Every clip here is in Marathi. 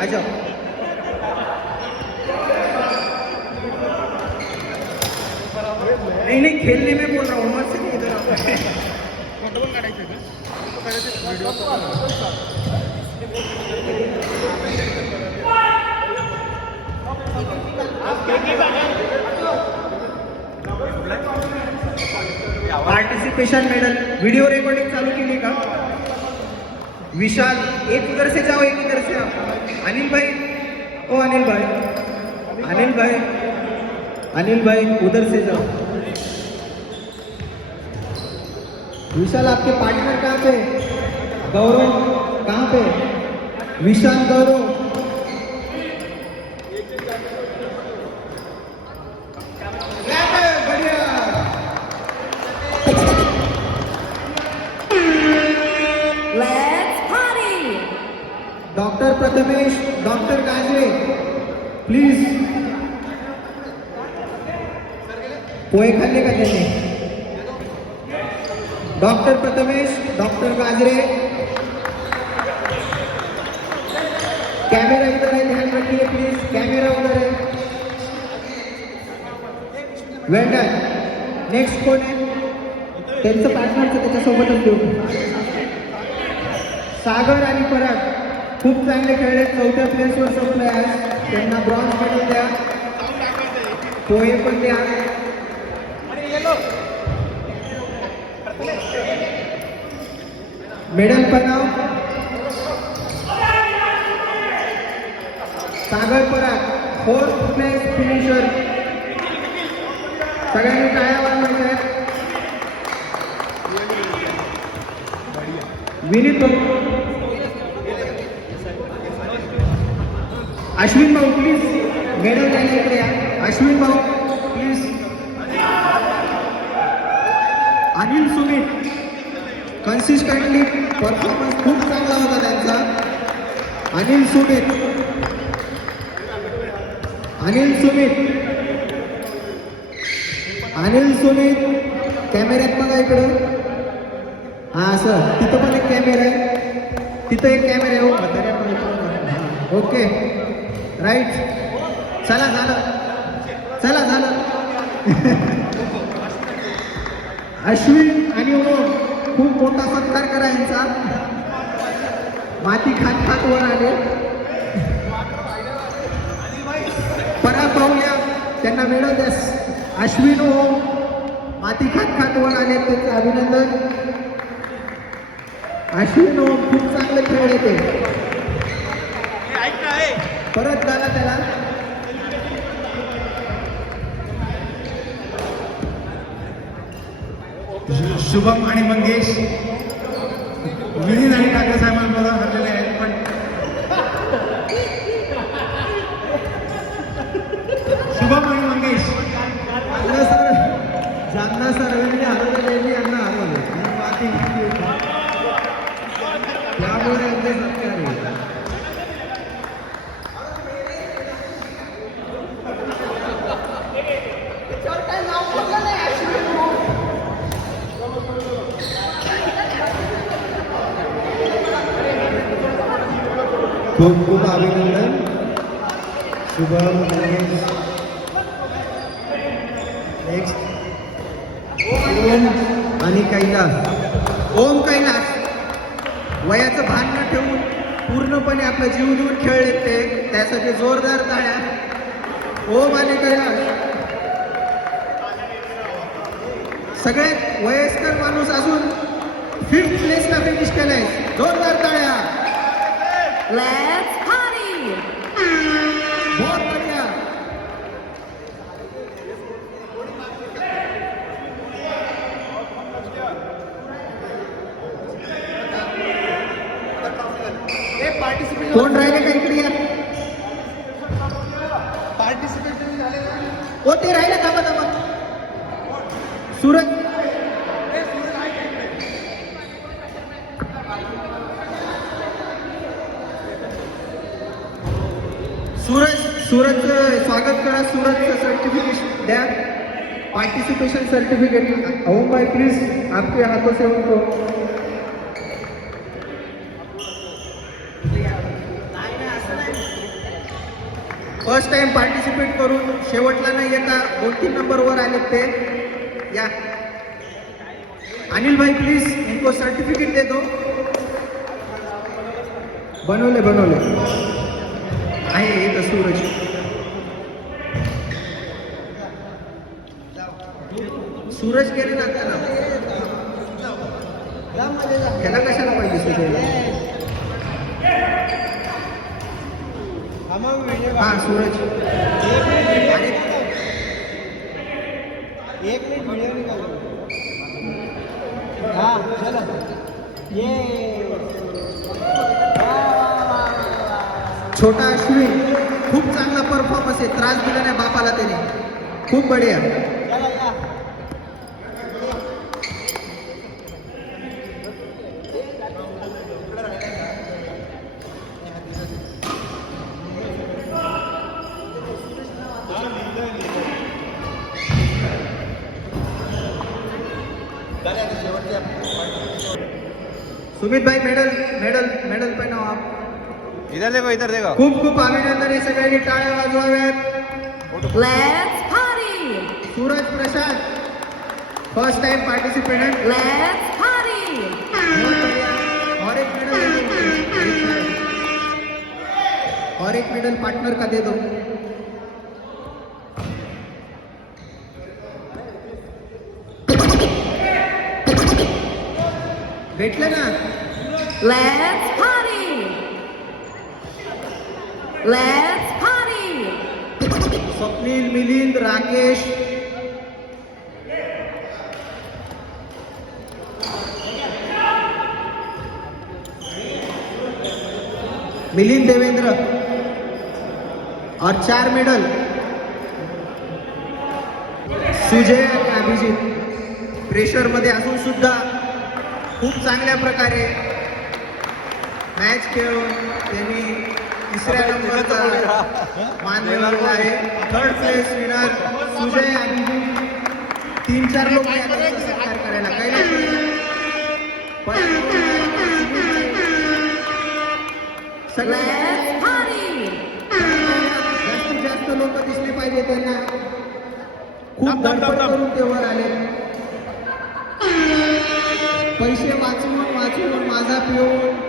आ जाओ। नहीं नहीं, खेलने में बोल रहा हूँ, उमर से नहीं, इधर फोटो पण काढायचे पार्टिसिपेशन मेडल वीडियो रिकॉर्डिंग चालू केली का? विशाल, एक उधर से जाओ, एक इधर से आओ। अनिल भाई, ओ अनिल भाई, अनिल भाई, अनिल भाई उधर से जाओ। विशाल, आपके पार्टनर कहाँ पे? गौरव कहाँ पे? विशाल, गौरव। बढ़िया। Doctor Prathamesh, doctor Kajre, please. पोहे खाल्ले का त्यांनी? Doctor Prathamesh, doctor Kajre, camera इधर है, ध्यान रखिए प्लीज, कैमरा उधर है। वेल डन। नेक्स्ट कोण आहे? त्यांचं पार्टनरचं त्याच्यासोबतच देऊ। सागर आणि पराग खूप चांगले खेळले, 4थ्या प्लेसवर संपले आहे, त्यांना ब्रॉन्झ मेडल द्या, पोहे पण द्या। मेडल बनाव। सागर पराग 4th प्लेस फिनिशर, सगळ्यांनी टाळ्या वाजवायच्या आहेत। विनीत अश्विन भाऊ प्लीज मेडल द्यायला इकडे या। अश्विन भाऊ please. Anil Sumit, consistently performance खूप चांगला होता त्यांचा। अनिल सुमित, अनिल सुमित, अनिल सुमित, कॅमेऱ्यात बघा इकडं। हा सर, तिथं पण एक कॅमेरा आहे, तिथं एक कॅमेरा आहे। हो, ओके, राईट। चला झालं, चला झालं। अश्विन आणि ओम, खूप मोठा सत्कार करा यांचा। माती खात खात वर आले। परत पाहूया, त्यांना मेडल द्या। अश्विन ओम माती खात खात वर आले, त्यांचं अभिनंदन। अश्विन ओम खूप चांगले खेळले ते। परत झाला त्याला। शुभम आणि मंगेश विनीत आणि ठाकरे साहेबांबरोबर हरलेले आहेत, पण शुभम आणि मंगेश जालना सर हरवले, यांना हरवले, त्यामुळे यांचे सत्कार आहे। खूप खूप अभिनंदन शुभम मंगेश। नेक्स्ट ओम आणि कैलास। ओम कैलास वयाचं भान न ठेवून पूर्णपणे आपला जीव देऊन खेळले ते, त्यासाठी जोरदार टाळ्या। ओम आणि कैलास सगळ्यात वयस्कर माणूस असून 5th प्लेसला फिनिश केलंय, जोरदार टाळ्या। Let's party! बहुत बढ़िया। कोण राहिले का इकडे? पार्टिसिपेट झाले हो, ते राहिले, थांबा थांबा। सूरज, सूरजचं स्वागत करा, सूरजचं सर्टिफिकेट द्या, पार्टिसिपेशन सर्टिफिकेट। ओम भाई प्लीज आपके हाथों से उनको। फर्स्ट टाइम पार्टिसिपेट करून शेवटला नाही येता 2-3 नंबर वर आले ते या अनिल भाई प्लीज इनको सर्टिफिकेट दे दो बनवले आहे इथं सूरज सूरज केले ना त्याला कशाला पाहिजे सूरज हा सूरज आणि एक मिनट वीडियो निकालो हाँ चलो ये छोटा अश्विन खूप चांगला परफॉर्मन्स आहे त्रास दिला नाही बापाला त्याने खूप बढिया चलो या सुमित भाई मेडल पण आप इधर देखो खूप खूप अभिनंदन आहे सगळ्यांनी टाळ्या वाजवाव्यात Let's party. Suraj Prasad first time participant Let's party. और एक मेडल पार्टनर का दे दो भेटलं ना Let's party. Let's party. Swapnil Milind Rakesh Milind Devendra और 4 मेडल सुजय आणि अभिजित प्रेशर मध्ये असून सुद्धा खूप चांगल्या प्रकारे मॅच खेळून त्यांनी तिसऱ्या नंबरचा मान मिळवला आहे third place winner Sujay Abhijit 3-4 लोक सत्कार करायला काही Let's party. जास्तीत जास्त लोक दिसले पाहिजे त्यांना खूप धडपड करून ते वर आले पैसे वाचून माझा पिऊन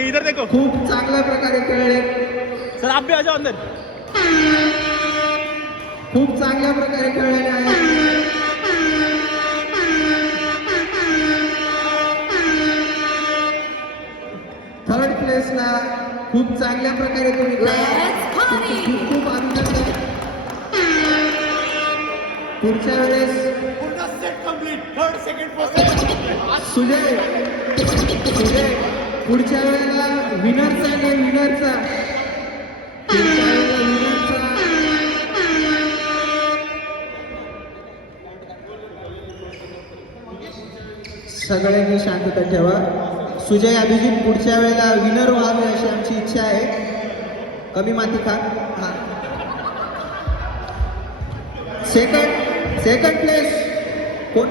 इधर देखो खूप चांगल्या प्रकारे खेळले सर आप भी आ जाओ अंदर खूप चांगल्या प्रकारे खेळलेले आहेत थर्ड प्लेसला खूप चांगल्या प्रकारे तुम्ही Let's party. खूप खूप अभिनंदन पुढच्या वेळेस सुजय पुढच्या वेळेला विनरचा घे विनरचा पुढच्या वेळेला विनरचा सगळ्यांनी शांतता ठेवा सुजय अभिजित पुढच्या वेळेला विनर व्हावे अशी आमची इच्छा आहे कमी माती खा हा सेकंड प्लेस कोण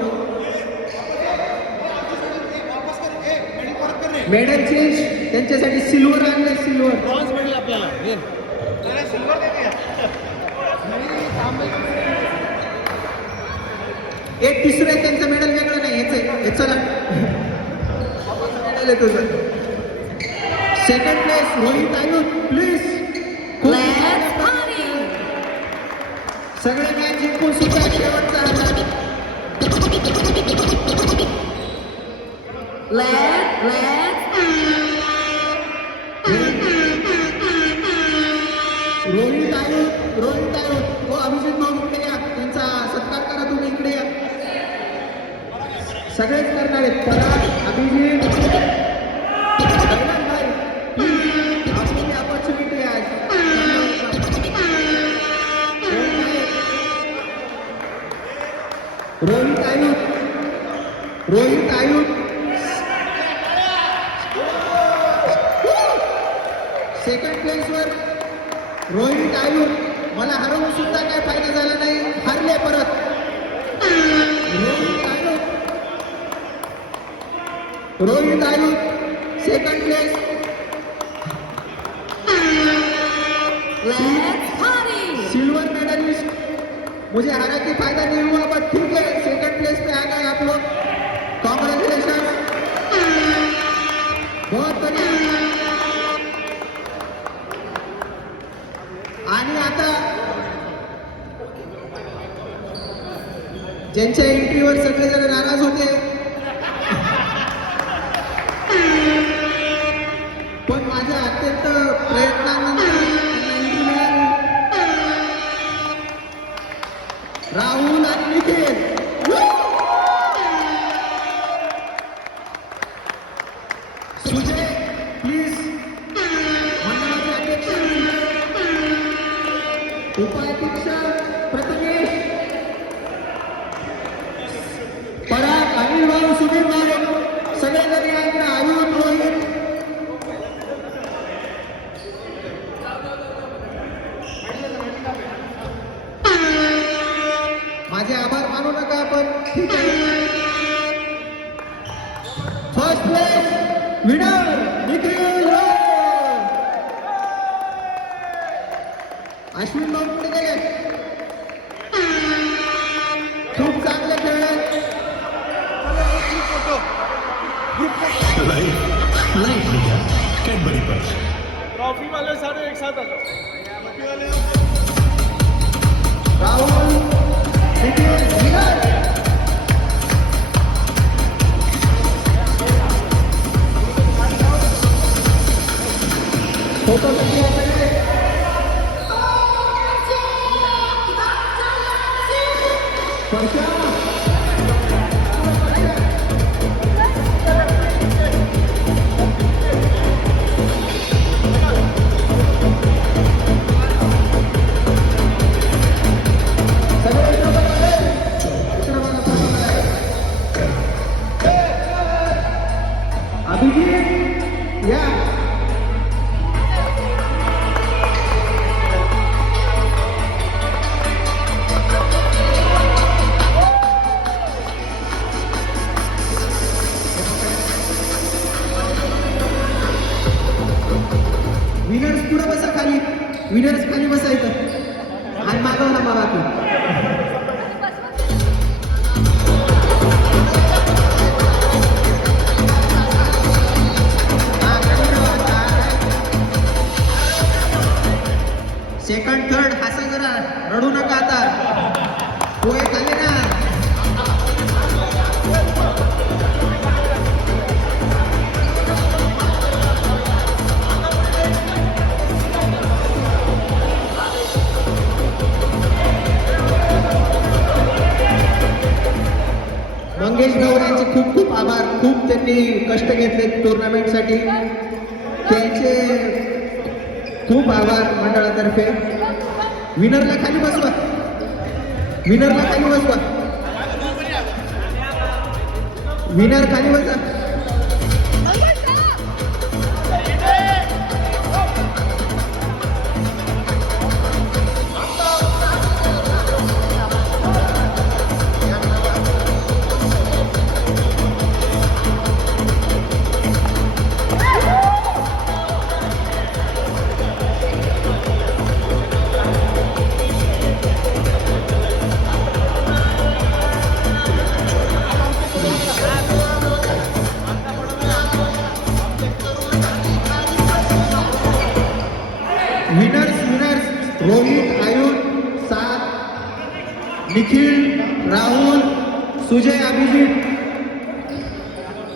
मेडल चेंज त्यांच्यासाठी सिल्वर आणले सिल्वर ब्रॉन्झ मेडल आपल्याला एक तिसरं आहे त्यांचं मेडल वेगळं नाही याचं चला मेडल आहे तुझं सेकंड प्लेस रोहित आयुध प्लीज Let's party. सगळे मॅच जिंकून सुद्धा शेवटचा हातात Let's रोहित आयुध हो अभिजित भाऊ इकडे या त्यांचा सत्कार करा तुम्ही इकडे या सगळेच करणार आहेत पराग अभिजित कैलास भाई प्लीज आपली अपॉर्च्युनिटी आहे रोहित आयुध सेकंड प्लेसवर रोहित आयुध मला हरवून सुद्धा काय फायदा झाला नाही हरले परत Rohit Ayudh second place Let's party. Silver medallist, मुझे हालांकि फायदा नहीं हुआ बट ठीक है, सेकंड प्लेस पे आ गए आप लोग, कॉन्ग्रेचुलेशन, बहुत बढ़िया. आणि आता ज्यांच्या एंट्रीवर सगळेजण नाराज होते, पण माझ्या अत्यंत प्रयत्नानंतर त्यांना entry मिळाली. राहुल आणि निखिल, सुजय प्लीज, मंडळाचे अध्यक्ष, उपाध्यक्ष प्रथमेश, पराग, अनिल भाऊ, सुधीर भाऊ, सगळेजण या इकडे. आयुध, रोहित, माझे आभार मानू नका पण ठीक आहे. फर्स्ट प्लेस विनर निखिल राव. अश्विन भाऊ पुढे गेले, खूप चांगले खेळले. ट्रॉफी वाले सारे एक साथ आ जाओ. ट्रॉफी वाले राहुल निखिल विनर. फोटो अभिजित या. विनर्स पुढे बसा खाली, विनर्स खाली बसायचं आणि मागवला मला तू. सेकंड थर्ड हसा जरा, रडू नका आता, पोहे खाल्ले ना. मंगेश गौर यांचे खूप खूप आभार, खूप त्यांनी कष्ट घेतले टुर्नामेंटसाठी, त्यांचे खूप आभार मंडळातर्फे. विनरला खाली बसवा, विनरला खाली बसवा, विनर खाली बसा. विनर्स रोहित, आयुष, सात, निखिल, राहुल, सुजय, अभिजित,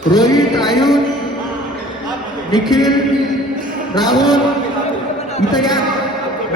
रोहित, आयुष, निखिल, राहुल, इथं या.